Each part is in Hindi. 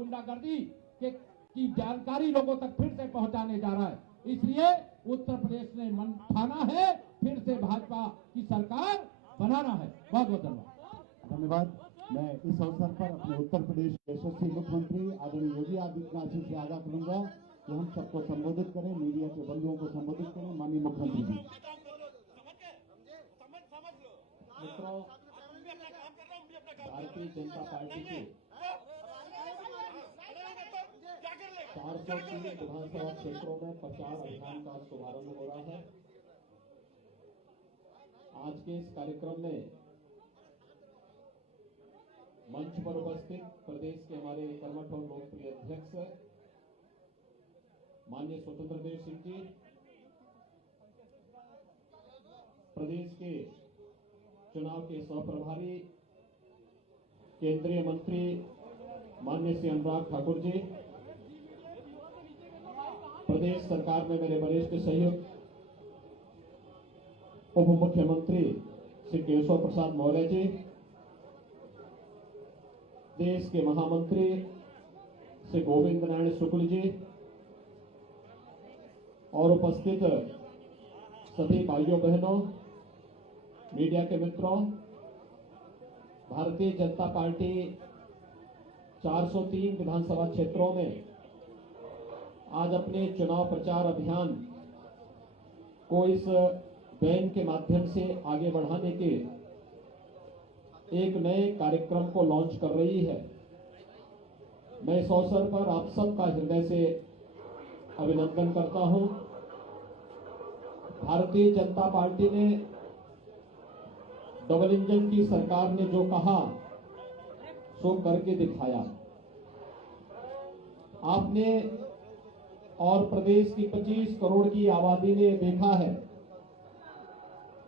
गुंडागर्दी की जानकारी लोगों तक फिर से पहुंचाने जा रहा है। इसलिए उत्तर प्रदेश ने मन ठाना है, फिर से भाजपा की सरकार बनाना है। बहुत बहुत धन्यवाद। धन्यवाद। मैं इस अवसर पर अपने उत्तर प्रदेश के यशस्वी मुख्यमंत्री आदरणीय योगी आदित्यनाथ जी से आग्रह करूंगा कि हम सबको संबोधित करें, मीडिया के बंधुओं को संबोधित करें। माननीय मुख्यमंत्री जी। मित्रों, भारतीय जनता पार्टी के 403 विधानसभा क्षेत्रों में प्रचार अभियान का शुभारंभ हो रहा है। आज के इस कार्यक्रम में मंच पर उपस्थित प्रदेश के हमारे कर्मठ और लोकप्रिय अध्यक्ष माननीय स्वतंत्र देव सिंह जी, प्रदेश के चुनाव के सह प्रभारी केंद्रीय मंत्री माननीय श्री अनुराग ठाकुर जी, प्रदेश सरकार में मेरे वरिष्ठ सहयोगी उप मुख्यमंत्री श्री केशव प्रसाद मौर्य जी, देश के महामंत्री श्री गोविंद नारायण शुक्ल जी और उपस्थित सभी भाइयों बहनों, मीडिया के मित्रों, भारतीय जनता पार्टी 403 विधानसभा क्षेत्रों में आज अपने चुनाव प्रचार अभियान को इस वैन के माध्यम से आगे बढ़ाने के एक नए कार्यक्रम को लॉन्च कर रही है। मैं इस अवसर पर आप सबका हृदय से अभिनंदन करता हूं। भारतीय जनता पार्टी ने डबल इंजन की सरकार ने जो कहा सो करके दिखाया। आपने और प्रदेश की 25 करोड़ की आबादी ने देखा है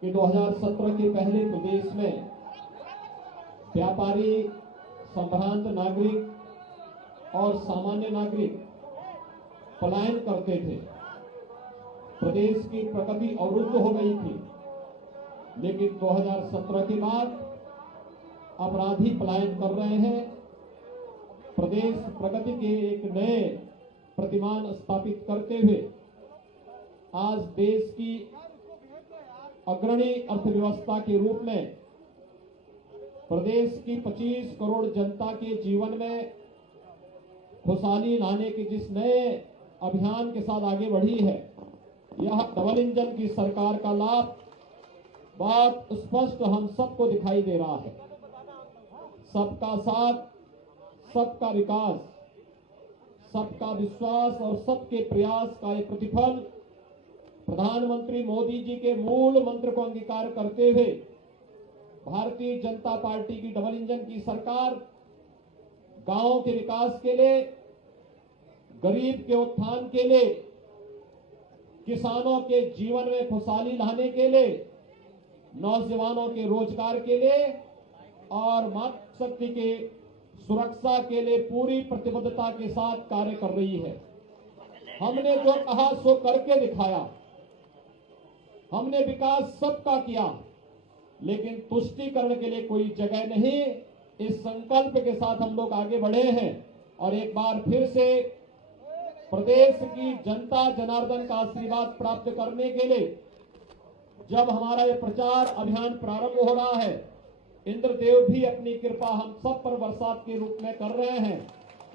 कि 2017 के पहले प्रदेश में व्यापारी, संभ्रांत नागरिक और सामान्य नागरिक पलायन करते थे। प्रदेश की प्रगति अवरुद्ध हो गई थी, लेकिन 2017 के बाद अपराधी पलायन कर रहे हैं। प्रदेश प्रगति के एक नए प्रतिमान स्थापित करते हुए आज देश की अग्रणी अर्थव्यवस्था के रूप में प्रदेश की 25 करोड़ जनता के जीवन में खुशहाली लाने के जिस नए अभियान के साथ आगे बढ़ी है, यह डबल इंजन की सरकार का लाभ बहुत स्पष्ट हम सबको दिखाई दे रहा है। सबका साथ, सबका विकास, सबका विश्वास और सबके प्रयास का एक प्रतिफल प्रधानमंत्री मोदी जी के मूल मंत्र को अंगीकार करते हुए भारतीय जनता पार्टी की डबल इंजन की सरकार गांवों के विकास के लिए, गरीब के उत्थान के लिए, किसानों के जीवन में खुशहाली लाने के लिए, नौजवानों के रोजगार के लिए और मातृशक्ति के सुरक्षा के लिए पूरी प्रतिबद्धता के साथ कार्य कर रही है। हमने जो कहा सो करके दिखाया। हमने विकास सबका किया, लेकिन तुष्टीकरण के लिए कोई जगह नहीं। इस संकल्प के साथ हम लोग आगे बढ़े हैं और एक बार फिर से प्रदेश की जनता जनार्दन का आशीर्वाद प्राप्त करने के लिए जब हमारा ये प्रचार अभियान प्रारंभ हो रहा है, इंद्रदेव भी अपनी कृपा हम सब पर बरसात के रूप में कर रहे हैं।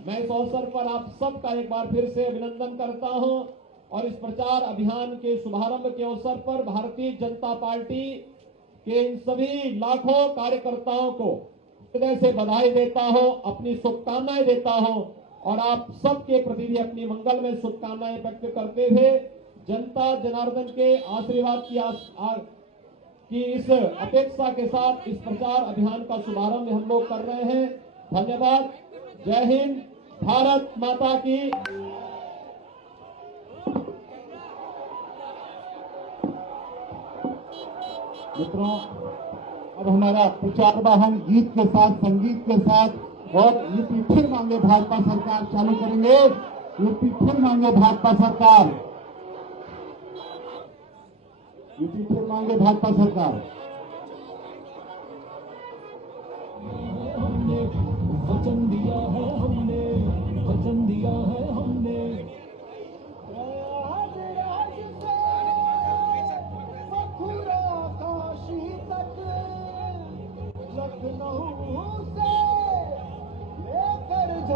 मैं इस अवसर पर आप सबका एक बार फिर से अभिनंदन करता हूं और इस प्रचार अभियान के शुभारंभ के अवसर पर भारतीय जनता पार्टी के इन सभी लाखों कार्यकर्ताओं को हृदय से बधाई देता हूं, अपनी शुभकामनाएं देता हूं और आप सबके प्रति भी अपनी मंगलमय शुभकामनाएं व्यक्त करते हुए जनता जनार्दन के आशीर्वाद की इस अपेक्षा के साथ इस प्रचार अभियान का शुभारंभ हम लोग कर रहे हैं। धन्यवाद। जय हिंद, भारत माता की। मित्रों, अब हमारा प्रचार वाहन गीत के साथ, संगीत के साथ और यूपी फिर मांगे भाजपा सरकार चालू करेंगे। यूपी फिर मांगे भाजपा सरकार, यूपी फिर मांगे भाजपा सरकार। वचन दिया है हमने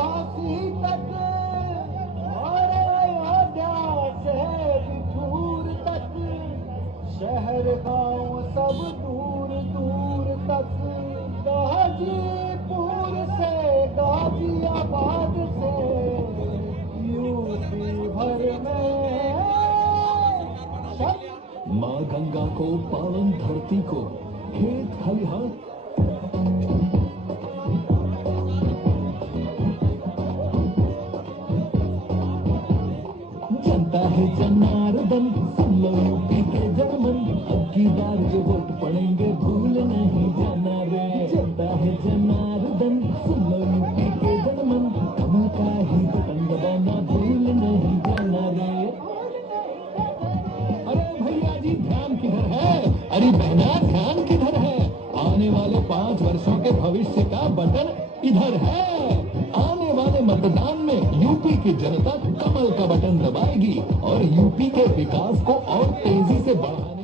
वासी तक और अयोध्या से दूर तक, शहर गांव सब दूर दूर तक, गाजीपुर से गाजियाबाद से यूपी भर में माँ गंगा को, पावन धरती को, खेत खलिहान जनता है जनार्दन, सुन लो यूपी के जनमन, अब की बार जो वोट पड़ेंगे भूल नहीं जाना रे। जनता है जनार्दन, सुन लो यूपी के जनमन, कमल का ही बटन दबाना भूल नहीं जाना रे। अरे भैया जी ध्यान किधर है? अरे बहना ध्यान किधर है? आने वाले 5 वर्षों के भविष्य का बटन इधर है। आने वाले मतदान में यूपी की जनता कमल का बटन दबाएगी और यूपी के विकास को और तेजी से बढ़ाने